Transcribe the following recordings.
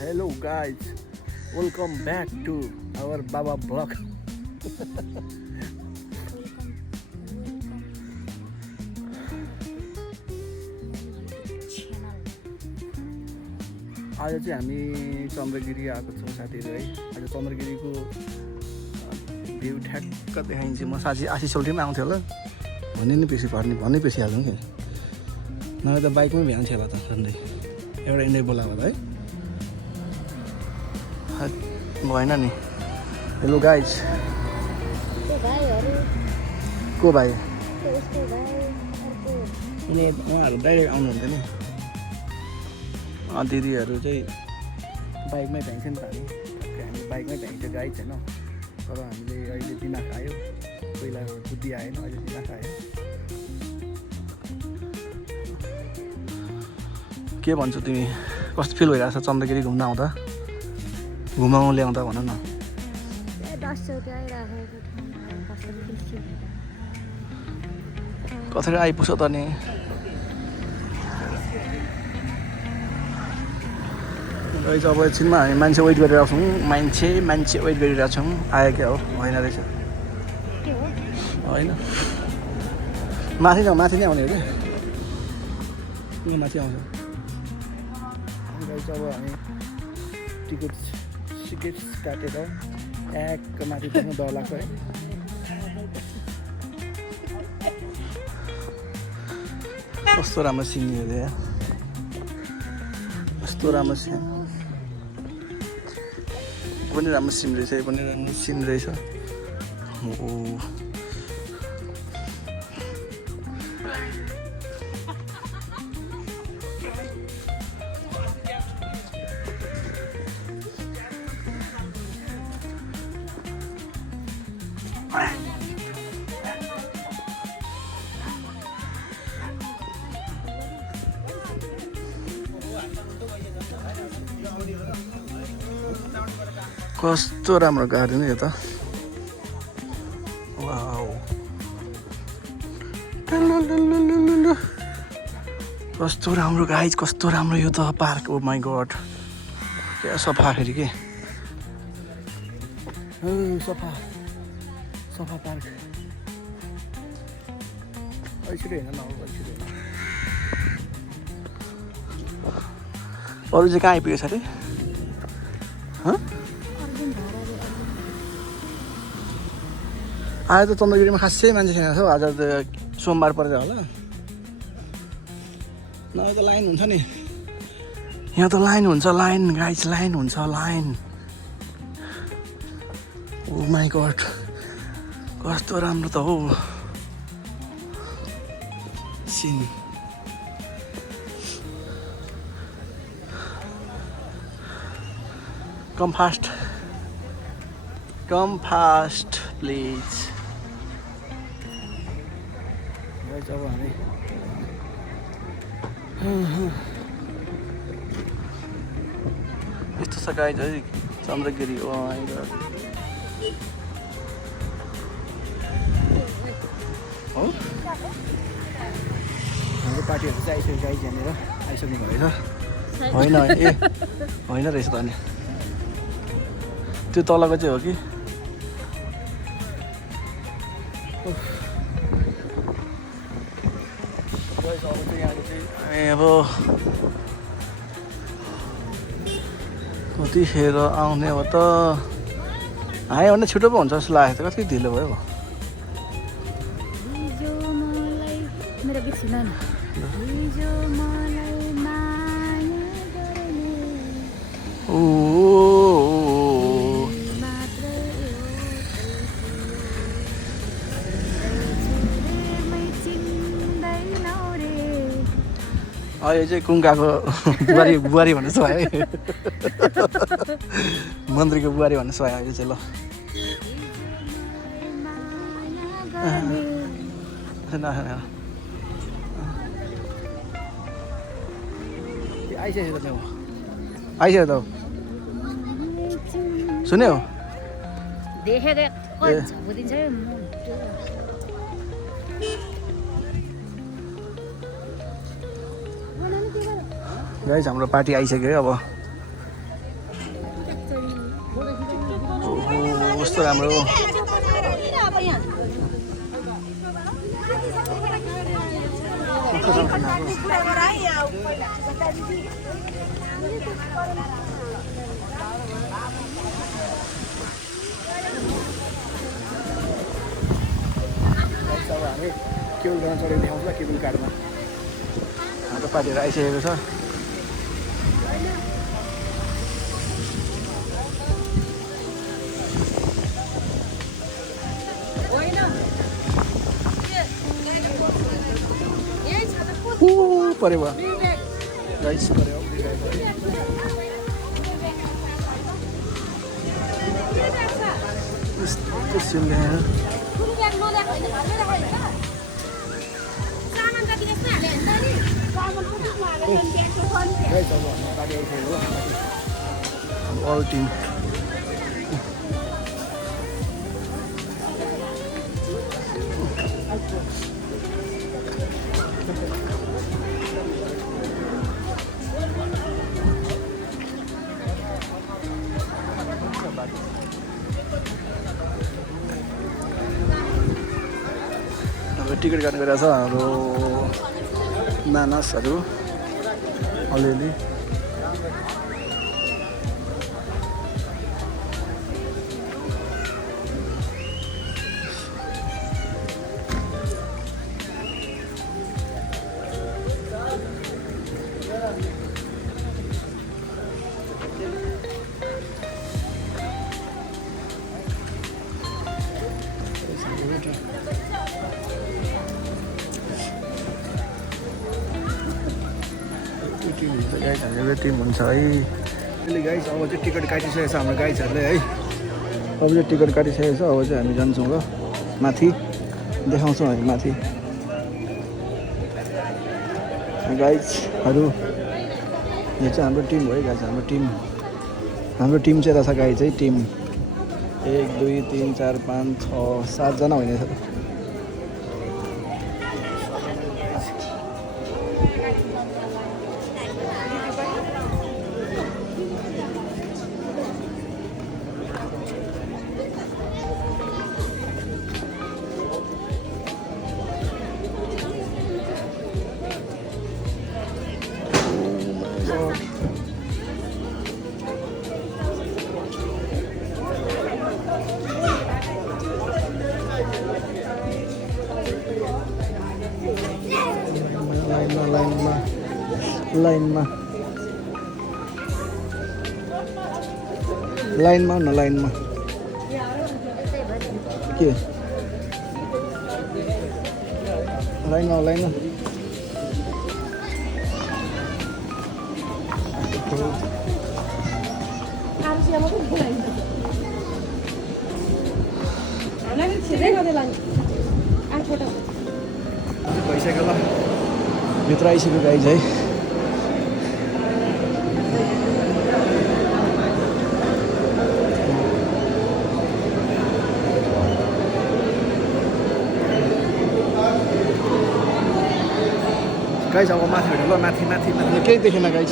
Hello guys, welcome back to our Baba vlog. आज चाहिँ हामी चन्द्रगिरी आएको छौँ साथीहरू है। आज चन्द्रगिरीको भ्यू ठ्याक्क देखाइन्छ। म साथी आशिष सोल्टीमा आउँथ्यो होला भन्नै पछि हाल्नु कि नभए त बाइकमै भ्याउँथ्यो होला त सधैँ एउटा इन्डिया बोलाएको है भएन नि। हेलो गाइज को भाइ उहाँहरू डाइरेक्ट आउनुहुन्थ्यो नि। दिदीहरू चाहिँ बाइकमै भ्याइन्छ नि त। हामी बाइकमै भ्याइन्छ गाइज होइन। तर हामीले अहिले दिमाग आयो, पहिला बुद्धि आएन, अहिले दिमाग आयो। के भन्छौ तिमी, कस्तो फिल भइरहेको छ चन्द्रगिरी घुम्न आउँदा, घुमाउनु ल्याउँदा भन न। कसरी आइपुग्छ त नि। रहेछ अब एकछिनमा हामी मान्छे वेट गरिरहेको छौँ। मान्छे वेट गरिरहेको छौँ। आयो क्या हो, होइन रहेछ होइन। माथि नै आउने हो कि माथि आउँछ। रहेछ अब हामी टिकट्स काटेर ट्याक्क माथि पुग्नु डर लाग्छ है। कस्तो राम्रो सिनहरू यहाँ, कस्तो राम्रो सिन, पनि राम्रो सिन रहेछ, यो पनि राम्रो सिन रहेछ। कस्तो राम्रो गार्डन यो त। वाउ, कस्तो राम्रो गाइज, कस्तो राम्रो यो त पार्क। ओ माई गड, क्या सफा फेरि के सफा पार्क। अहिले होइन न, अरू चाहिँ कहाँ आइपुगेछ अरे? आज त चन्द्रगिरीमा खासै मान्छे छैन छ। आज त सोमबार पर्छ होला, नभए त लाइन हुन्छ नि। यहाँ त लाइन हुन्छ, लाइन गाइज, लाइन हुन्छ, लाइन। ओ माई गड, कस्तो राम्रो त हो सिन। Come fast please. अब हामी यस्तो छ गाइज है चन्द्रगिरी। ओ माई गड, हो हाम्रो पार्टीहरू चाहिँ आइसक्यो गाइज। यहाँनिर आइसक्नु भएछ होइन? ए होइन रहेछ त। अनि त्यो तलको चाहिँ हो कि अब कतिखेर आउने हो त? आयो भने छिटो पो हुन्छ जस्तो लागेको थियो, कति ढिलो भयो। यो चाहिँ कुङ्काको बुहारी भन्ने छ है। मन्त्रीको बुहारी भन्ने छ अहिले चाहिँ। ल आइसक्यो त सुन्यो गाइस। हाम्रो पार्टी आइसक्यो अब। कस्तो राम्रो हामी केबुल गर्न चढेको देखाउँछ ल केबुल काठमा हाम्रो पार्टीहरू आइसकेको छ पऱ्यो भयो गाइस पऱ्यो all team टिकट काट्नु गइरहेको छ हाम्रो मानसहरू अलिअलि हाम्रो टिम हुन्छ है अहिले गाइस अब चाहिँ टिकट काटिसकेको छ हाम्रो गाइजहरूले है अब चाहिँ टिकट काटिसकेको छ अब चाहिँ हामी जान्छौँ ल माथि देखाउँछौँ हामी माथि गाइजहरू यो चाहिँ हाम्रो टिम हो है गाइज हाम्रो टिम चाहिँ रहेछ गाइज है टिम 1 2 3 4 5 6 7 जना होइन लाइनमा न लाइनमा के लाइनमा भइसक्यो ल भित्र आइसक्यो गाइज है गाइज अब माथि भेट्नु ल माथि केही देखेन गाइज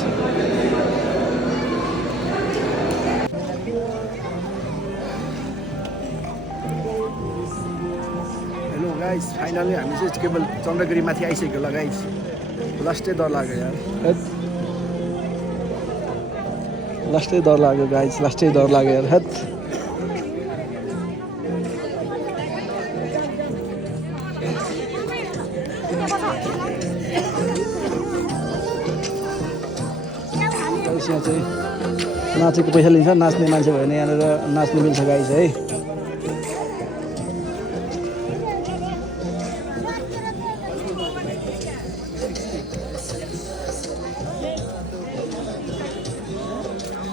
हेलो गाइज फाइनली हामी चाहिँ केवल चन्द्रगिरी माथि आइसक्यो ल गाइज लास्टै डर लाग्यो यार लास्टै डर लाग्यो गाइज लास्टै डर लाग्यो यार हेत यहाँ चाहिँ नाचेको पैसा लिन्छ नाच्ने मान्छे भयो भने यहाँनिर नाच्नु मिल्छ गाइस है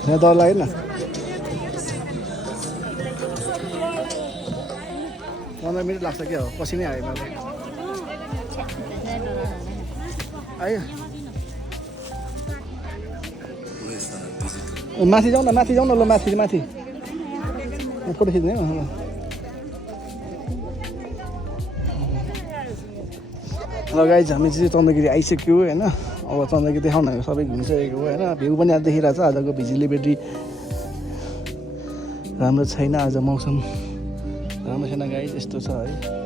यहाँ डर लाग्यो न 15 मिनट लाग्छ क्या हो पसिनै आयो मलाई आयो माथि जाउँ न ल माथि फोटो खिच्ने हो ल गाइज हामी चाहिँ चन्द्रगिरी आइसक्यो होइन अब चन्द्रगिरी देखाउन सबै घुमिसकेको हो होइन भ्यू पनि आज देखिरहेको छ आजको भिजिबिलिटी राम्रो छैन आज मौसम राम्रो छैन गाइस यस्तो छ है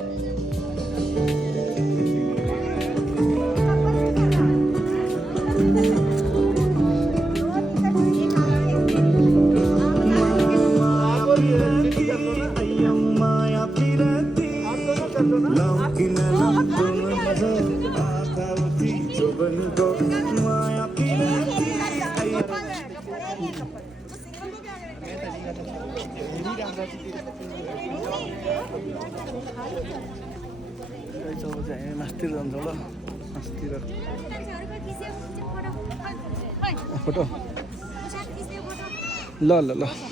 मास्तिर जान्छौँ ल मास्तिर फोटो ल ल ल